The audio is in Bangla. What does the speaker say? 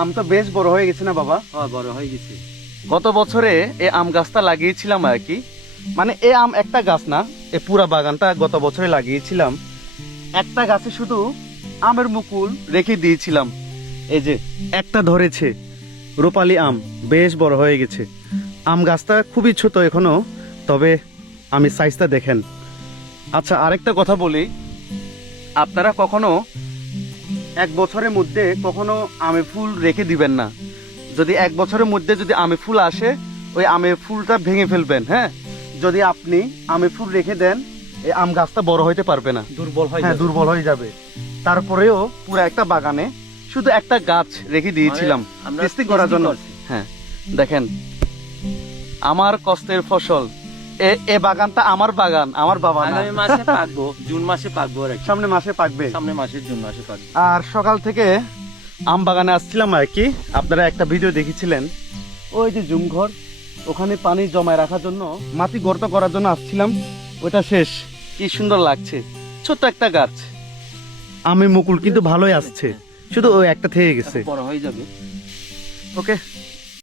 আম তো বেশ বড় হয়ে গেছে না বাবা? হ্যাঁ, বড় হয়ে গেছে। গত বছরে এই আম গাছটা লাগিয়েছিলাম আর কি, মানে এই আম একটা গাছ না, এই পুরা বাগানটা গত বছরে লাগিয়েছিলাম। একটা গাছে শুধু আমের মুকুল রেখে দিয়েছিলাম। এই যে একটা ধরেছে রূপালী আম, বেশ বড় হয়ে গেছে। আম গাছটা খুবই ছোট এখনো, তবে আমি সাইজটা দেখেন। আচ্ছা, আরেকটা কথা বলি, আপনারা কখনো এক বছরের মধ্যে কখনো আমের ফুল রেখে দিবেন না। যদি এক বছরের মধ্যে যদি আমের ফুল আসে, ওই আমের ফুলটা ভেঙে ফেলবেন। হ্যাঁ, যদি আপনি আমের ফুল রেখে দেন, এই আম গাছটা বড় হইতে পারবে না, দুর্বল হয়। হ্যাঁ, দুর্বল হয়ে যাবে। তারপরেও পুরো একটা বাগানে শুধু একটা গাছ রেখে দিয়েছিলাম টেস্টিং করার জন্য। হ্যাঁ, দেখেন আমার কষ্টের ফসল। এ বাগানটা আমার বাগান, আমার বাবা না। আগামী মাসে পাকবো, জুন মাসে পাকবো আর কি। সামনে মাসে পাকবে। সামনে মাসে জুন মাসে পাকবো। আর সকাল থেকে আম বাগানে আসছিলাম আর কি, আপনারা একটা ভিডিও দেখেছিলেন, ওই যে জুম ঘর, ওখানে পানি জমায় রাখার জন্য মাটি গর্ত করার জন্য আসছিলাম। ওটা শেষ, কি সুন্দর লাগছে, ছোট্ট একটা গাছ। আমের মুকুল কিন্তু ভালোই আসছে, শুধু ওই একটা থেকে গেছে। বড় হয়ে যাবে। ওকে।